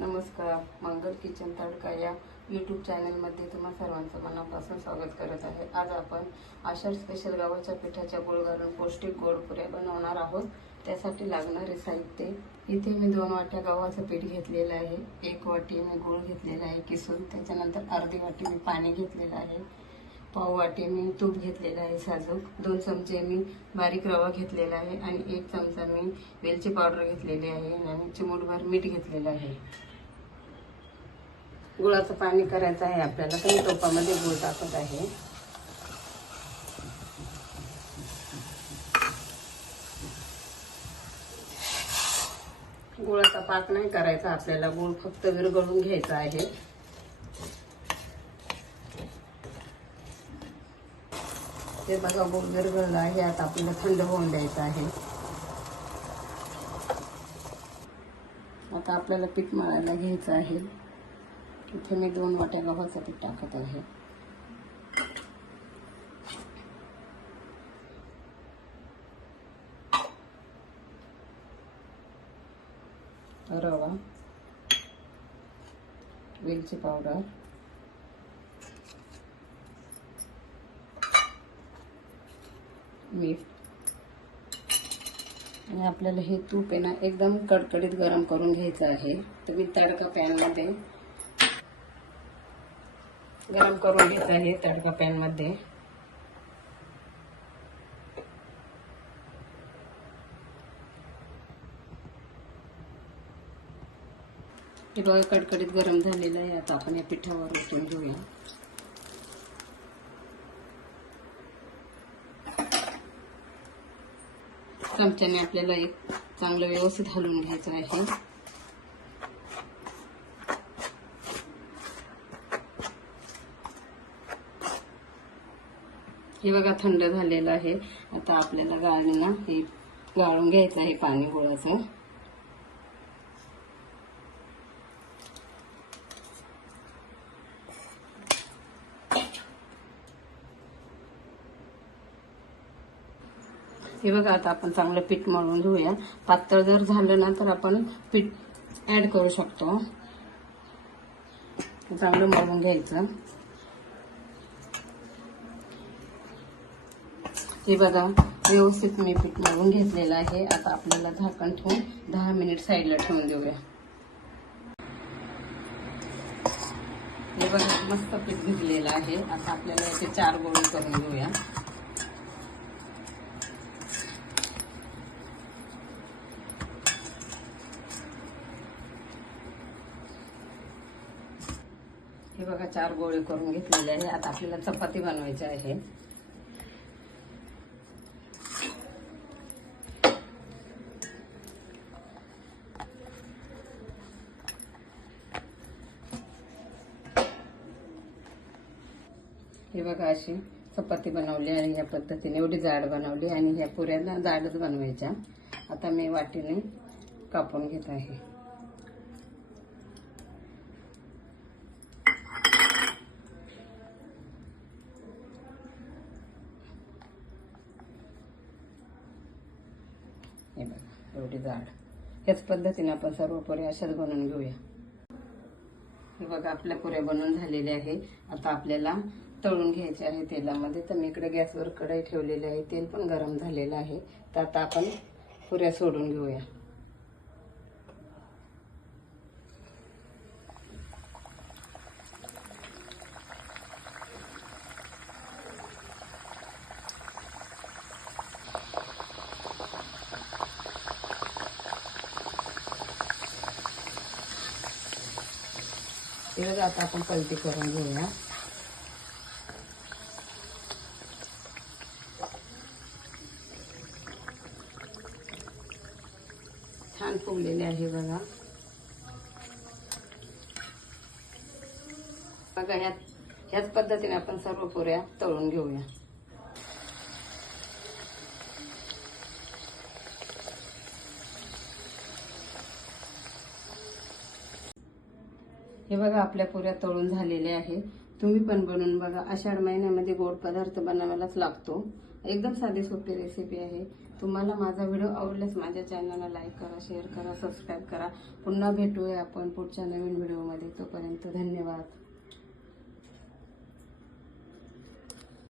नमस्कार मंगल किचन तडका या यूट्यूब चॅनलमध्ये तुम्हा सर्वांचं मनापासून स्वागत करत आहे. आज आपण आषाढ स्पेशल गव्हाच्या पिठाच्या गुळ घालून पौष्टिक गोडपुऱ्या बनवणार आहोत. त्यासाठी लागणारे साहित्य. इथे मी दोन वाट्या गव्हाचं पीठ घेतलेलं आहे. एक वाटी मी गुळ घेतलेला आहे किसून. त्याच्यानंतर अर्धी वाटी मी पाणी घेतलेलं आहे. पाव वाटी मी तूप घेतलेलं आहे साजूक. दोन चमचे मी बारीक रवा घेतलेला आहे आणि एक चमचा मी वेलची पावडर घेतलेली आहे आणि चिमूटभर मीठ घेतलेलं आहे. गुळाचं पाणी करायचं आहे आपल्याला तर मी टोपामध्ये गुळ टाकत आहे. गुळाचा पाक नाही करायचा आपल्याला गुळ फक्त विरघळून घ्यायचा आहे. ते बघा गुळ विरघळलं आहे. आता आपल्याला थंड होऊन द्यायचं आहे. आता आपल्याला पीठ मळायला घ्यायचं आहे. इथे मी दोन वाट्या गव्हाचं पीठ टाकत आहे. रवा वेलची पावडर मीठ. आणि आपल्याला हे तूप आहे ना एकदम कडकडीत गरम करून घ्यायचं आहे. तर मी तडका पॅनमध्ये गरम करून घ्यायचं आहे तडका पॅनमध्ये. हे बघा कडकडीत गरम झालेलं आहे. आता आपण या पिठावर उतरून घेऊया. चमच्याने आपल्याला एक चांगलं व्यवस्थित हलवून घ्यायचं आहे. हे बघा थंड झालेलं आहे. आता आपल्याला गाळणं हे गाळून घ्यायचं आहे पाणी गोळाचं. हे बघा आता आपण चांगलं पीठ मळून घेऊया. पातळ जर झालं ना तर आपण पीठ ऍड करू शकतो. चांगलं मळून घ्यायचं. हे बघा व्यवस्थित मी पीठ मळून घेतलेलं आहे. आता आपल्याला झाकण ठेवून दहा मिनिट साईडला ठेवून देऊया. हे बघा मस्त पीठ भिजलेलं आहे. आता आपल्याला याचे चार गोळे करून घेऊया. हे बघा चार गोळे करून घेतलेले आहे. आता आपल्याला चपाती बनवायची आहे. हे बघा अशी चपाती बनवली आणि ह्या पद्धतीने एवढी जाड बनवली आणि ह्या पुऱ्यांना जाडच बनवायच्या. आता मी वाटीने कापून घेत आहे. हे बघा एवढी जाड. ह्याच पद्धतीने आपण सर्व पुऱ्या अशाच बनवून घेऊया. हे बघा आपल्या पुऱ्या बनवून झालेल्या आहे. आता आपल्याला तळून घ्यायचे आहे तेलामध्ये. तर मी इकडे गॅसवर कढई ठेवलेली आहे. तेल पण गरम झालेलं आहे. तर आता आपण पुऱ्या सोडून घेऊया. ते आता आपण पलटी करून घेऊया. छान फुगलेले आहे बघा. बघा ह्याच ह्याच पद्धतीने आपण सर्व पुऱ्या तळून घेऊया. हे बघा आपल्या पुऱ्या तळून झालेल्या आहे तुम्ही पण बनवून बघा. आषाढ महिन्यामध्ये गोड पदार्थ बनवायलाच लागतो. एकदम साधी सोपी रेसिपी आहे. तुम्हाला माझा व्हिडिओ आवडल्यास माझ्या चॅनलला लाईक करा शेअर करा सबस्क्राईब करा. पुन्हा भेटूया आपण पुढच्या नवीन व्हिडिओमध्ये तोपर्यंत धन्यवाद.